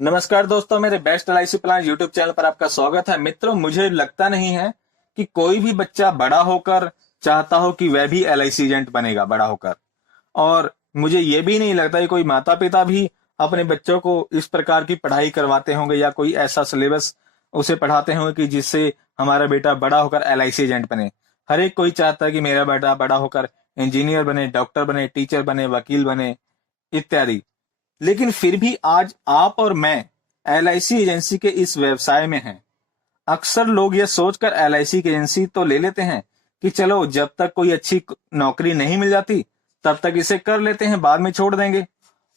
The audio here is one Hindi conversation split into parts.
नमस्कार दोस्तों, मेरे best LIC plan YouTube channel पर आपका स्वागत है। मित्रों, मुझे लगता नहीं है कि कोई भी बच्चा बड़ा होकर चाहता हो कि वह भी एलआईसी एजेंट बनेगा बड़ा होकर। और मुझे ये भी नहीं लगता कि कोई माता पिता भी अपने बच्चों को इस प्रकार की पढ़ाई करवाते होंगे या कोई ऐसा सिलेबस उसे पढ़ाते होंगे कि जिससे हमारा बेटा बड़ा होकर एलआईसी एजेंट बने। हर एक कोई चाहता है कि मेरा बेटा बड़ा होकर इंजीनियर बने, डॉक्टर बने, टीचर बने, वकील बने इत्यादि। लेकिन फिर भी आज आप और मैं एलआईसी एजेंसी के इस व्यवसाय में हैं। अक्सर लोग यह सोचकर एलआईसी की एजेंसी तो ले लेते हैं कि चलो जब तक कोई अच्छी नौकरी नहीं मिल जाती तब तक इसे कर लेते हैं, बाद में छोड़ देंगे।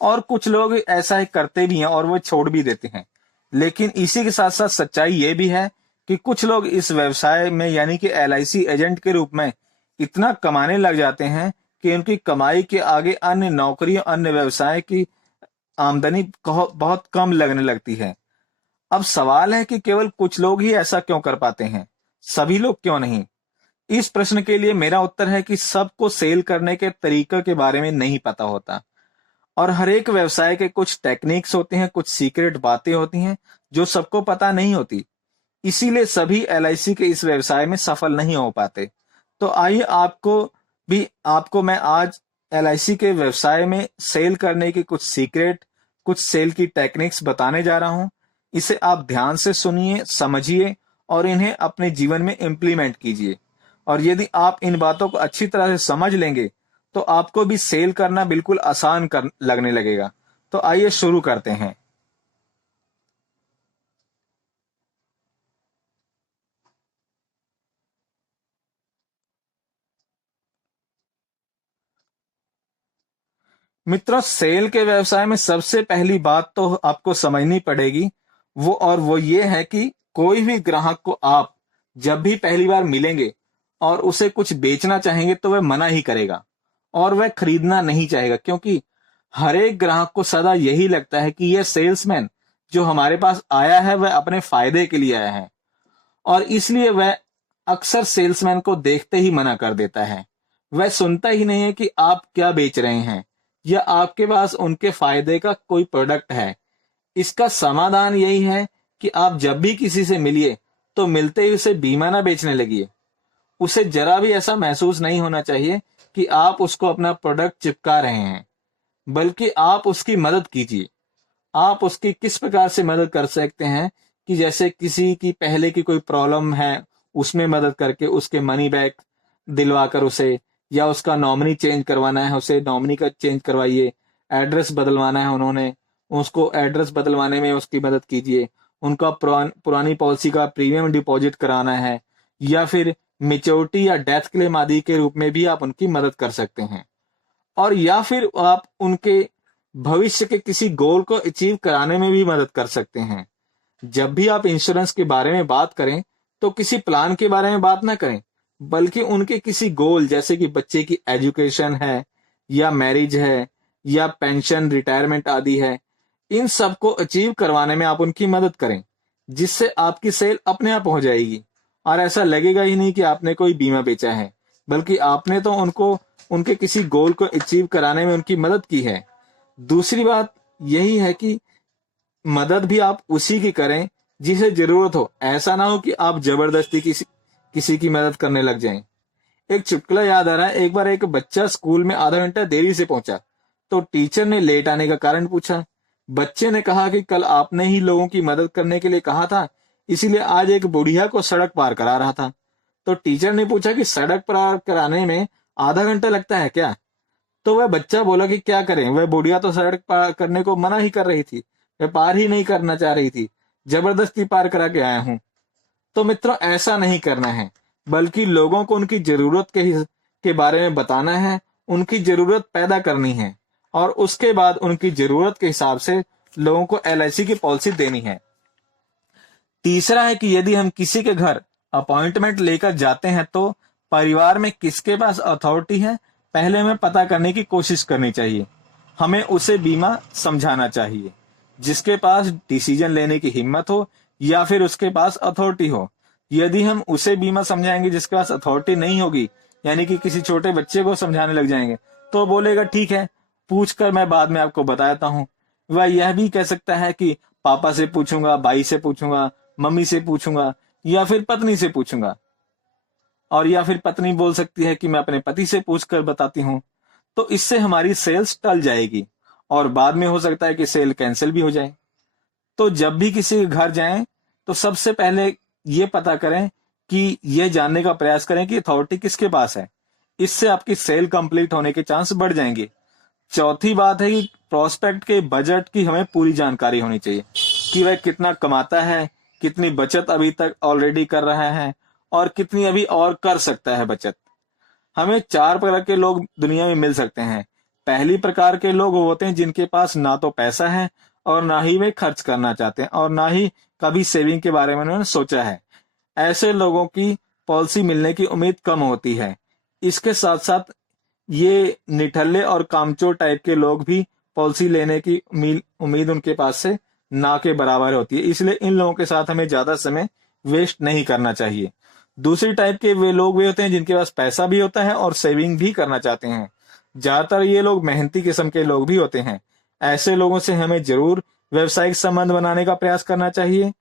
और कुछ लोग ऐसा ही करते भी हैं और वो छोड़ भी देते हैं। लेकिन इसी के साथ साथ सच्चाई ये भी है कि कुछ लोग इस व्यवसाय में यानी कि एलआईसी एजेंट के रूप में इतना कमाने लग जाते हैं कि उनकी कमाई के आगे अन्य नौकरियों, अन्य व्यवसाय की आमदनी बहुत कम लगने लगती है। अब सवाल है कि केवल कुछ लोग ही ऐसा क्यों कर पाते हैं, सभी लोग क्यों नहीं? इस प्रश्न के लिए मेरा उत्तर है कि सबको सेल करने के तरीके के बारे में नहीं पता होता। और हर एक व्यवसाय के कुछ टेक्निक्स होते हैं, कुछ सीक्रेट बातें होती हैं जो सबको पता नहीं होती। इसीलिए सभी एलआईसी के इस व्यवसाय में सफल नहीं हो पाते। तो आइए आपको मैं आज एलआईसी के व्यवसाय में सेल करने की कुछ सीक्रेट, कुछ सेल की टेक्निक्स बताने जा रहा हूं। इसे आप ध्यान से सुनिए, समझिए और इन्हें अपने जीवन में इम्प्लीमेंट कीजिए। और यदि आप इन बातों को अच्छी तरह से समझ लेंगे तो आपको भी सेल करना बिल्कुल आसान लगने लगेगा। तो आइए शुरू करते हैं। मित्रों, सेल के व्यवसाय में सबसे पहली बात तो आपको समझनी पड़ेगी, वो ये है कि कोई भी ग्राहक को आप जब भी पहली बार मिलेंगे और उसे कुछ बेचना चाहेंगे तो वह मना ही करेगा और वह खरीदना नहीं चाहेगा, क्योंकि हर एक ग्राहक को सदा यही लगता है कि यह सेल्समैन जो हमारे पास आया है वह अपने फायदे के लिए आया है। और इसलिए वह अक्सर सेल्समैन को देखते ही मना कर देता है। वह सुनता ही नहीं है कि आप क्या बेच रहे हैं या आपके पास उनके फायदे का कोई प्रोडक्ट है। इसका समाधान यही है कि आप जब भी किसी से मिलिए तो मिलते ही उसे बीमा ना बेचने लगिए। उसे जरा भी ऐसा महसूस नहीं होना चाहिए कि आप उसको अपना प्रोडक्ट चिपका रहे हैं, बल्कि आप उसकी मदद कीजिए। आप उसकी किस प्रकार से मदद कर सकते हैं कि जैसे किसी की पहले की कोई प्रॉब्लम है, उसमें मदद करके उसके मनी बैक दिलवाकर उसे, या उसका नॉमिनी चेंज करवाना है, उसे नॉमिनी का चेंज करवाइए। एड्रेस बदलवाना है उन्होंने, उसको एड्रेस बदलवाने में उसकी मदद कीजिए। उनका पुरानी पॉलिसी का प्रीमियम डिपॉजिट कराना है, या फिर मेच्योरिटी या डेथ क्लेम आदि के रूप में भी आप उनकी मदद कर सकते हैं। और या फिर आप उनके भविष्य के किसी गोल को अचीव कराने में भी मदद कर सकते हैं। जब भी आप इंश्योरेंस के बारे में बात करें तो किसी प्लान के बारे में बात ना करें, बल्कि उनके किसी गोल, जैसे कि बच्चे की एजुकेशन है या मैरिज है या पेंशन, रिटायरमेंट आदि है, इन सबको अचीव करवाने में आप उनकी मदद करें, जिससे आपकी सेल अपने आप हो जाएगी और ऐसा लगेगा ही नहीं कि आपने कोई बीमा बेचा है, बल्कि आपने तो उनको उनके किसी गोल को अचीव कराने में उनकी मदद की है। दूसरी बात यही है कि मदद भी आप उसी की करें जिसे जरूरत हो। ऐसा ना हो कि आप जबरदस्ती किसी की मदद करने लग जाएं। एक चुटकुला याद आ रहा है। एक बार एक बच्चा स्कूल में आधा घंटा देरी से पहुंचा तो टीचर ने लेट आने का कारण पूछा। बच्चे ने कहा कि कल आपने ही लोगों की मदद करने के लिए कहा था, इसीलिए आज एक बुढ़िया को सड़क पार करा रहा था। तो टीचर ने पूछा कि सड़क पार कराने में आधा घंटा लगता है क्या? तो वह बच्चा बोला कि क्या करें, वह बुढ़िया तो सड़क पार करने को मना ही कर रही थी, वह पार ही नहीं करना चाह रही थी, जबरदस्ती पार करा के आया हूं। तो मित्रों, ऐसा नहीं करना है, बल्कि लोगों को उनकी जरूरत के बारे में बताना है, उनकी जरूरत पैदा करनी है और उसके बाद उनकी जरूरत के हिसाब से लोगों को एलआईसी की पॉलिसी देनी है। तीसरा है कि यदि हम किसी के घर अपॉइंटमेंट लेकर जाते हैं तो परिवार में किसके पास अथॉरिटी है पहले हमें पता करने की कोशिश करनी चाहिए। हमें उसे बीमा समझाना चाहिए, जिसके पास डिसीजन लेने की हिम्मत हो या फिर उसके पास अथॉरिटी हो। यदि हम उसे बीमा समझाएंगे जिसके पास अथॉरिटी नहीं होगी, यानी कि किसी छोटे बच्चे को समझाने लग जाएंगे, तो बोलेगा ठीक है, पूछ कर मैं बाद में आपको बताता हूँ। वह यह भी कह सकता है कि पापा से पूछूंगा, भाई से पूछूंगा, मम्मी से पूछूंगा, या फिर पत्नी से पूछूंगा। और या फिर पत्नी बोल सकती है कि मैं अपने पति से पूछकर बताती हूँ। तो इससे हमारी सेल्स टल जाएगी और बाद में हो सकता है कि सेल कैंसिल भी हो जाए। तो जब भी किसी के घर जाएं तो सबसे पहले ये पता करें कि ये जानने का प्रयास करें कि अथॉरिटी किसके पास है। इससे आपकी सेल कंप्लीट होने के चांस बढ़ जाएंगे। चौथी बात है कि प्रोस्पेक्ट के बजट की हमें पूरी जानकारी होनी चाहिए कि वह कितना कमाता है, कितनी बचत अभी तक ऑलरेडी कर रहा है और कितनी अभी और कर सकता है बचत। हमें 4 प्रकार के लोग दुनिया में मिल सकते हैं। पहली प्रकार के लोग वो होते हैं जिनके पास ना तो पैसा है और ना ही वे खर्च करना चाहते हैं और ना ही कभी सेविंग के बारे में उन्होंने सोचा है। ऐसे लोगों की पॉलिसी मिलने की उम्मीद कम होती है। इसके साथ साथ ये निठल्ले और कामचोर टाइप के लोग भी पॉलिसी लेने की उम्मीद उनके पास से ना के बराबर होती है। इसलिए इन लोगों के साथ हमें ज्यादा समय वेस्ट नहीं करना चाहिए। दूसरी टाइप के वे लोग भी होते हैं जिनके पास पैसा भी होता है और सेविंग भी करना चाहते हैं। ज्यादातर ये लोग मेहनती किस्म के लोग भी होते हैं। ऐसे लोगों से हमें जरूर व्यवसायिक संबंध बनाने का प्रयास करना चाहिए।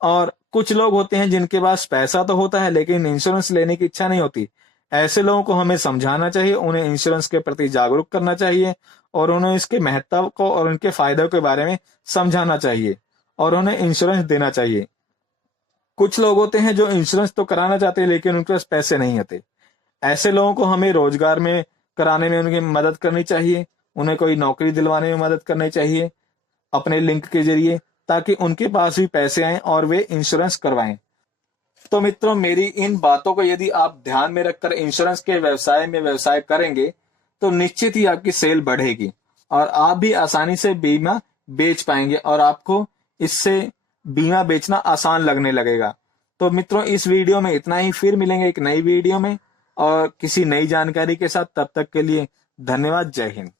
और कुछ लोग होते हैं जिनके पास पैसा तो होता है लेकिन इंश्योरेंस लेने की इच्छा नहीं होती। ऐसे लोगों को हमें समझाना चाहिए, उन्हें इंश्योरेंस के प्रति जागरूक करना चाहिए और उन्हें इसके महत्व को और उनके फायदों के बारे में समझाना चाहिए और उन्हें इंश्योरेंस देना चाहिए। कुछ लोग होते हैं जो इंश्योरेंस तो कराना चाहते हैं लेकिन उनके पास पैसे नहीं होते। ऐसे लोगों को हमें रोजगार में कराने में उनकी मदद करनी चाहिए, उन्हें कोई नौकरी दिलवाने में मदद करनी चाहिए अपने लिंक के जरिए, ताकि उनके पास भी पैसे आए और वे इंश्योरेंस करवाएं। तो मित्रों, मेरी इन बातों को यदि आप ध्यान में रखकर इंश्योरेंस के व्यवसाय में व्यवसाय करेंगे तो निश्चित ही आपकी सेल बढ़ेगी और आप भी आसानी से बीमा बेच पाएंगे और आपको इससे बीमा बेचना आसान लगने लगेगा। तो मित्रों, इस वीडियो में इतना ही। फिर मिलेंगे एक नई वीडियो में और किसी नई जानकारी के साथ। तब तक के लिए धन्यवाद। जय हिंद।